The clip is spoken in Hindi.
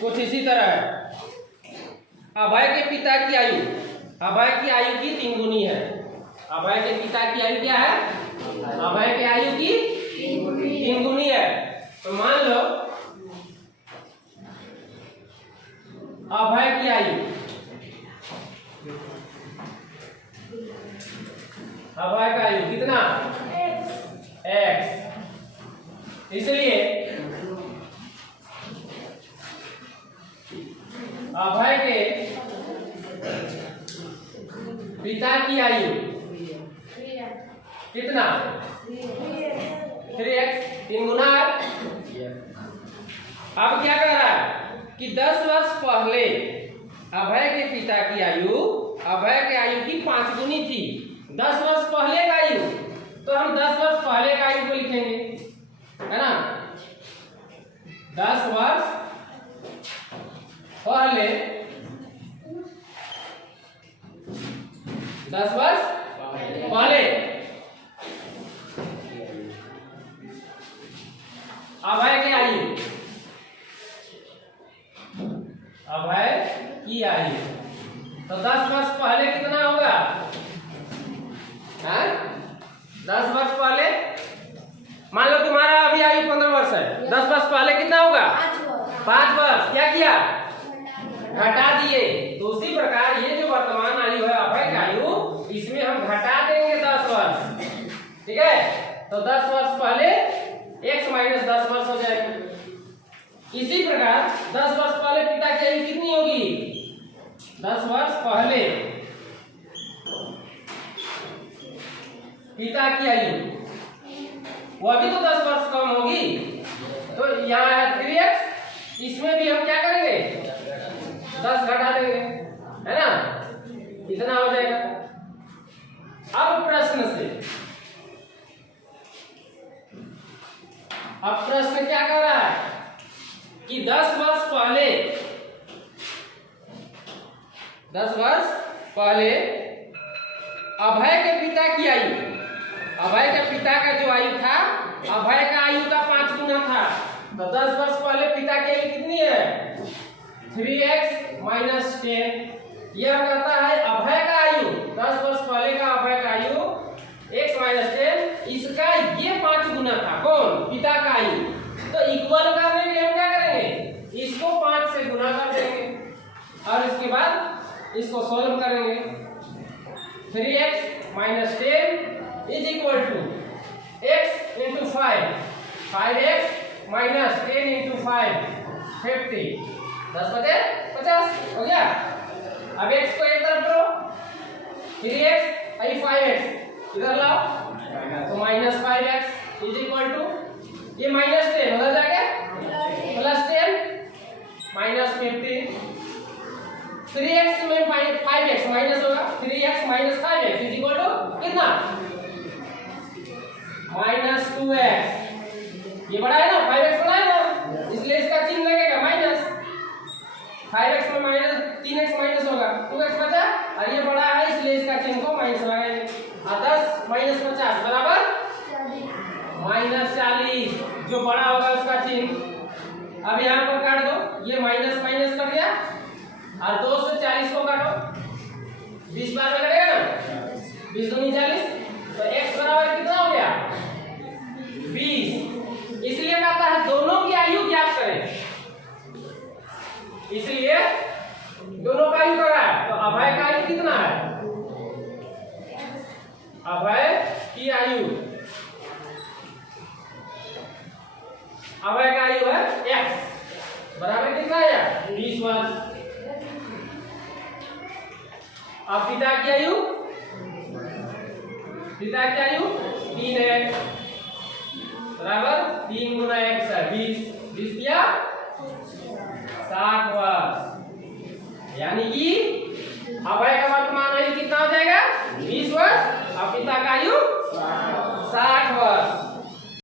कुछ इसी तरह है। अभय के पिता की आयु, अभय की आयु की 3 गुनी है। अभय के पिता की आयु क्या है? अभय की आयु की 3 गुनी है। तो मान लो अभय की आयु, अभय का आयु कितना? x। इसलिए अभय के पिता की आयु कितना? 3x, 3 गुना है। अब क्या कर रहा है कि 10 वर्ष पहले अभय के पिता की आयु अभय के आयु की 5 गुनी थी। 10 वर्ष पहले का आयु, तो हम 10 वर्ष पहले का आयु को लिखेंगे, है ना। 10 वर्ष पहले, 10 वर्ष पहले अभय की आयु, अभय की आयु, तो 10 वर्ष पहले कितना होगा? 10 वर्ष पहले, मान लो तुम्हारा अभी आयु 15 वर्ष है, 10 वर्ष पहले कितना होगा? 5 वर्ष। क्या किया? घटा दिए। तो उसी प्रकार ये जो वर्तमान आयु है अभय का आयु, इसमें हम घटा देंगे 10 वर्ष। ठीक है, तो 10 वर्ष पहले x माइनस 10 वर्ष हो जाएगा। इसी प्रकार 10 वर्ष पहले पिता की आयु कितनी होगी? 10 वर्ष पहले पिता की आयु, वह भी तो 10 वर्ष कम होगी। तो यहाँ है 3x, इसमें भी हम क्या करेंगे? 10 घटा देंगे, है ना, इतना हो जाएगा। अब प्रश्न क्या कर रहा है कि 10 वर्ष पहले, 10 वर्ष पहले अभय के पिता की आयु, अभय के पिता का जो आयु था, अभय का आयु का 5 गुना था। तो 10 वर्ष पहले पिता की आयु कितनी है? 3x minus 10। यह कहता है अभय का आयु, 10 वर्ष पहले का अभय का आयु x माइनस 10, इसका ये 5 गुना था। कौन? पिता का आयु। तो इक्वल करने के लिए हम क्या करेंगे? इसको 5 से गुना कर देंगे और इसके बाद इसको सॉल्व करेंगे। 3x minus 10 is equal to x into 5, 5x minus 10 into 5, 50, 10 बचे 50 हो गया। अब x को एक तरफ करो, 3x आई 5x इधर लाओ, तो minus 5x is equal to, ये माइनस 10 उधर जाके प्लस 10 माइनस 50, 3x में 5x माइनस होगा, 3x minus 5x is equal to कितना? Minus 2x। ये बड़ा है ना, 5x बड़ा है ना, इसलिए इसका चिन्ह लगेगा माइनस। 5x में माइनस 3x माइनस होगा, 2x बचा, और ये बड़ा है इसलिए इसका चिन्ह को माइनस लगाएंगे। 10 माइनस 50 बराबर माइनस 40, जो बड़ा होगा उसका चिन्ह। अब यहाँ पर काट दो, ये माइनस माइनस कर दिया और 2 से 40 को काटो, 20 बार में कटेगा ना, 20 दूनी 40, तो x बराबर कितना हो गया? 20। इसलिए कहता है दोनों की आयु ज्ञात करें, इसलिए दोनों का आयु कर रहा है। तो अभय का आयु कितना है? अभय की आयु, अभय का आयु है x, बराबर कितना है? 20 वर्ष। अब पिता की आयु, पिता की आयु 3x बराबर 3 गुना x है 20, 20 दिया 60 वर्ष। यानी कि अभय का वर्तमान आयु कितना हो जाएगा? 20 वर्ष। अब पिता का